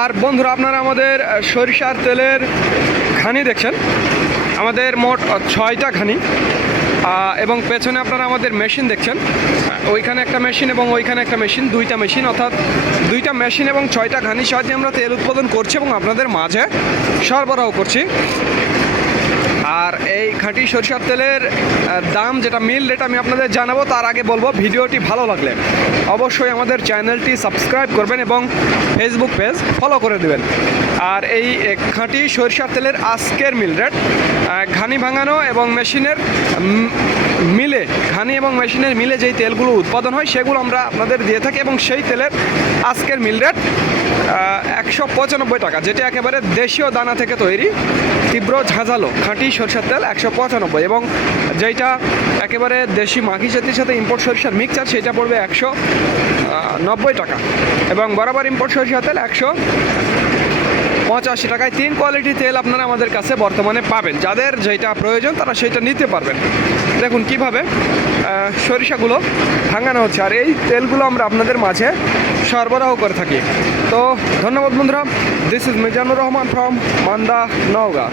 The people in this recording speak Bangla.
আর বন্ধুরা, আপনারা আমাদের সরিষার তেলের ঘানি দেখছেন। আমাদের মোট 6টা ঘানি, এবং পেছনে আপনারা আমাদের মেশিন দেখছেন। ওইখানে একটা মেশিন এবং ওইখানে একটা মেশিন, 2টা মেশিন, অর্থাৎ 2টা মেশিন এবং 6টা ঘানির সাহায্যে আমরা তেল উৎপাদন করছি এবং আপনাদের মাঝে সরবরাহ করছি। আর এই খাঁটি সরিষার তেলের দাম, যেটা মিল রেট, আমি আপনাদের জানাবো। তার আগে বলবো, ভিডিওটি ভালো লাগলে অবশ্যই আমাদের চ্যানেলটি সাবস্ক্রাইব করবেন এবং ফেসবুক পেজ ফলো করে দেবেন। আর এই খাঁটি সরিষার তেলের আজকের মিল রেট, ঘানি ভাঙানো এবং মেশিনের মিলে, ঘানি এবং মেশিনের মিলে যেই তেলগুলো উৎপাদন হয় সেগুলো আমরা আপনাদের দিয়ে থাকি, এবং সেই তেলের আজকের মিল রেট 195 টাকা, যেটা একেবারে দেশীয় দানা থেকে তৈরি, তীব্র ঝাঁঝালো খাঁটি সরিষার তেল 195, এবং যেইটা একেবারে দেশি মাখি জাতির সাথে ইম্পোর্ট সরিষার মিক্সচার, সেটা পড়বে 190 টাকা, এবং বরাবর ইম্পোর্ট সরিষার তেল 185 টাকায়। 3 কোয়ালিটি তেল আপনারা আমাদের কাছে বর্তমানে পাবেন। যাদের যেটা প্রয়োজন তারা সেটা নিতে পারবেন। দেখুন কিভাবে সরিষাগুলো ভাঙানো হচ্ছে, আর এই তেলগুলো আমরা আপনাদের মাঝে সরবরাহ করে থাকি। তো ধন্যবাদ বন্ধুরা। This is Mizanur Rahman from Manda, Naogaon.